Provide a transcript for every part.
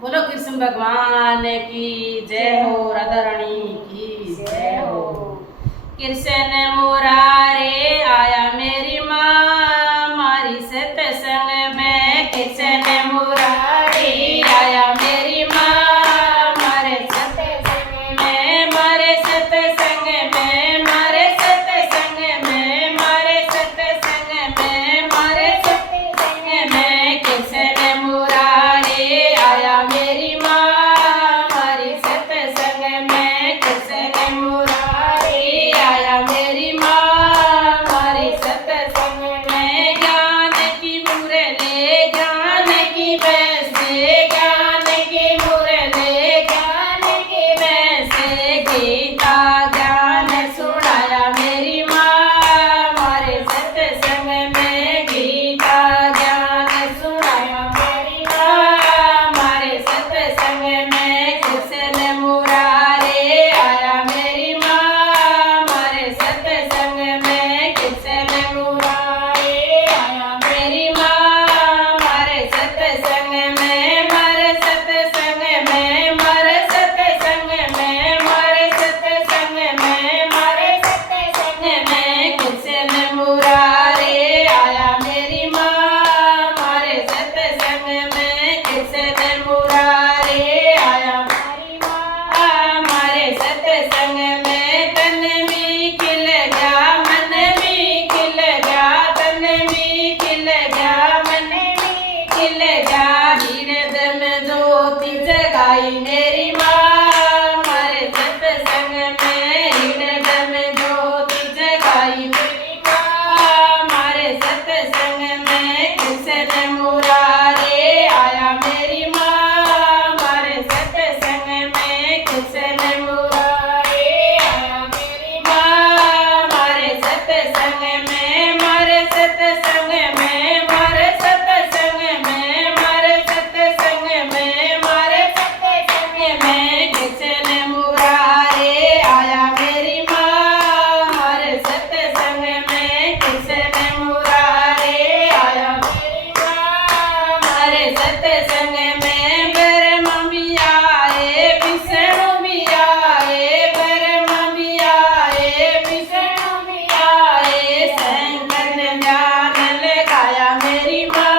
बोलो कृष्ण भगवान की जय हो, राधा रानी की जय हो। कृष्ण मुरारे आया मेरी माँ मारी सत्संग में। कृष्ण मुरारे आया मेरी माँ मारे सत्संग में, मारे सत्संग में, मारे सत्संग में, मारे सत्संग में, मारे सत्संग में। कृष्ण मुरारे आया मेरी माँ मारी सत्संग में। कृष्ण मुरारे आया मेरी माँ मारी सत्संग में। ज्ञान की मुरली ज्ञान की वैसे, ज्ञान की मुरली ज्ञान की वैसे, गीता ज्ञान सुनाया मेरी माँ मारे सत्संग में। गीता ज्ञान सुनाया मेरी माँ मारे सत्संग में। कृष्ण मुरारे आया मेरी माँ मारे सत्संग में। कृष्ण मुरारे आया मेरी माँ मारे सत्संग में, मारे सत्संग में, मारे सत्संग में, मारे सत्संग में, मारे सत्संग में। कृष्ण मुरारे आया मेरी माँ मारे सत्संग में। कृष्ण मुरारे आया मेरी माँ मारे सत्संग में। तन भी खिल गया मन भी खिल गया, तन भी खिल गया मन भी खिल गया। हृदय में ज्योति जगाई मेरी माँ मारे सत्संग में। हृदय में ज्योति जगाई मेरी माँ मारे सत्संग में। कृष्ण मुरारे आया मेरी माँ मारे सत्संग में। कृष्ण मुरारे आया मेरी माँ मारे सत्संग में, मारे सत्संग में, मारे सत्संग में, मारे सत्संग में, मारे सत्संग में। कृष्ण मुरारे आया मेरी माँ मारे सत्संग में। कृष्ण मुरारे आया मेरी माँ मारे सत्संग में। ब्रह्मा भी आए विष्णु भी आए, ब्रह्मा भी आए विष्णु भी आए। शंकर ने ध्यान लगाया मेरी माँ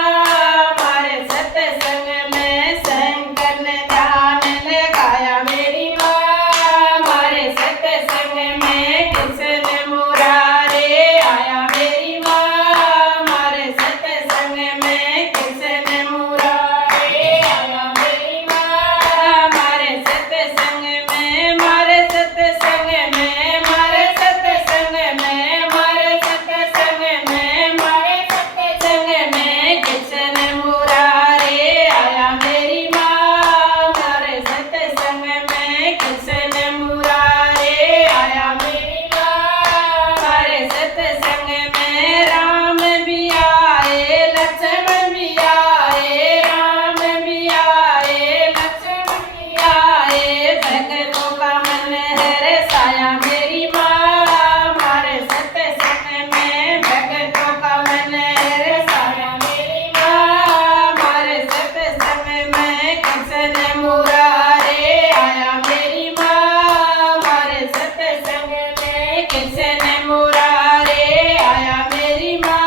मारे सत्संग में। शंकर ने ध्यान लगाया मेरी माँ मारे सत्संग में। कृष्ण मुरारे आया मेरी माँ मारे सत्संग में। कृष्ण मुरारे आया मेरी माँ मारे सत्संग में, मारे सत्संग में, मारे सत्संग में, मारे सत्संग में, मारे सत्संग में। कृष्ण मुरारे आया मेरी माँ मारे सत्संग में। कृष्ण मुरारे आया मेरी माँ मारे सत्संग में। राम भी आए लक्ष्मण भी आए, राम भी आए लक्ष्मण भी आए। भक्तों का मन हर्षाया मेरी माँ मारे सत्संग में। भक्तों का मन हर्षाया मेरी माँ मारे सत्संग में। कृष्ण मुरारे आया मेरी माँ मारे सत्संग में। कृष्ण मुरारे आया मेरी माँ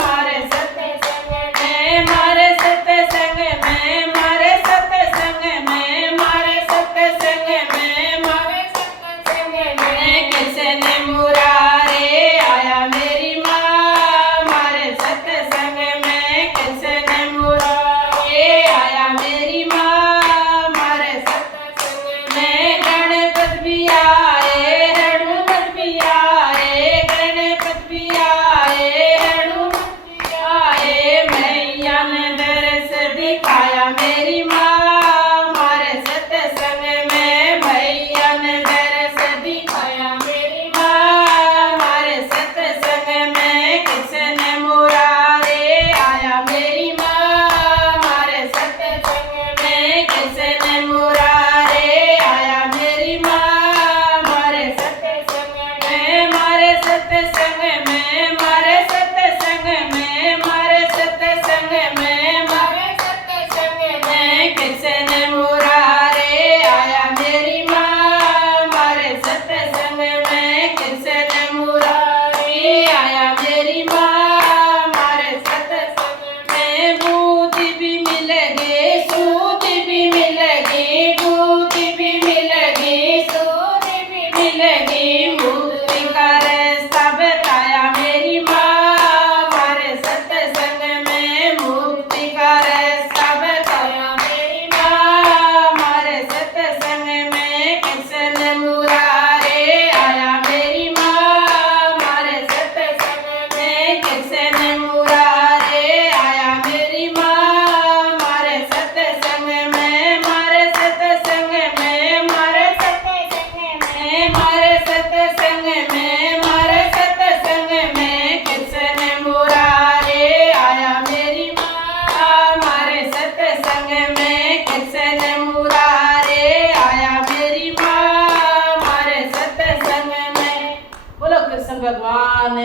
मारे सत्संग में, मारे सत्संग में, मारे सत्संग में, मारे सत्संग में, मारे सत्संग में। कृष्ण मुरारे आया मेरी माँ मारे सत्संग में। कृष्ण मुरारे आया मेरी माँ मारे सत्संग में। गणपत भी आए हनुमत भी आए, गणपत भी आए हनुमत भी आए। मैया ने दरस दिखाया मेरी माँ मारे सत्संग में। मैया ने दरस दिखाया मेरी माँ मारे सत्संग में। कृष्ण मुरारे आया मेरी माँ मारे सत्संग में। कृष्ण मुरारे आया मेरी माँ मारे सत्संग में, मारे सत्संग में, मारे सत्संग में, मारे सत्संग में, मारे सत्संग में। कृष्ण बोलो कृष्ण भगवान